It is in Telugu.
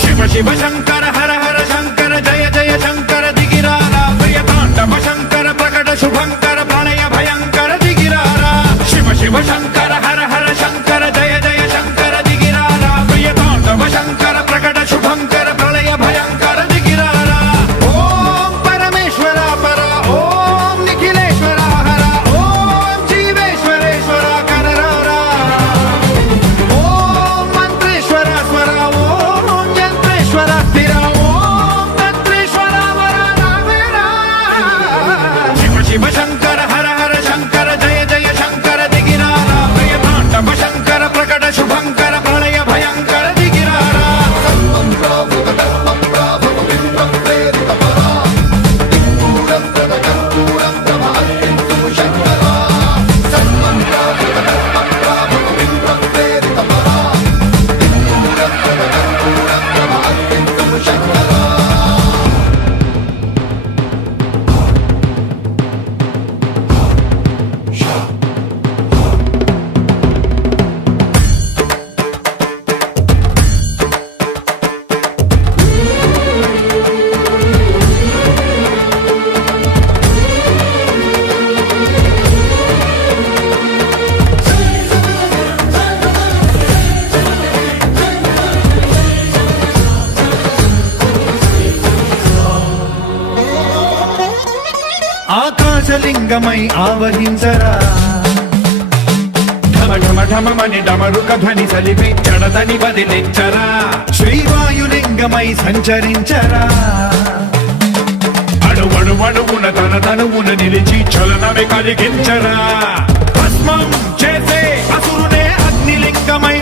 शिव शिव शंकर हर हर शंकर जय जय शंकर दिगिरारा प्रियतांडव शंकर प्रकट शुभंकर प्रलय भयंकर दिगिरारा शिव शिव शंकर हर हर शंकर जय जय शंकर दिगिरारा प्रियतांडव शंकर प्रकट शुभंकर प्रलय भयंकर दिगिरारा ओम परमेश्वरा परा ओम निखिलेश्वरा हरा ओम जीवेश्वरेश्वरा कररारा ओम मंत्रेश्वरा स्वरा ओम यंत्रेश्वरा स्थिरा ओम तंत्रेश्वरा वरा नावेरा शिव शिव शंकर हर हर शंकर जय जय शंकर दिगिरारा प्रियतांडव शंकर प्रकट शुभंकर प्रलय भयंकर दिगिरारा ఆకాశలింగమై ఆవహించరా ఢమ ఢమ ఢమమని డమరుక ధ్వని సలిపి జడదని వదిలించరా శ్రీవాయులింగమై సంచరించరా అణువణువున తన తనువున నిలిచి చలనమే కలిగించరా భస్మం చేసే అసురునే అగ్నిలింగమై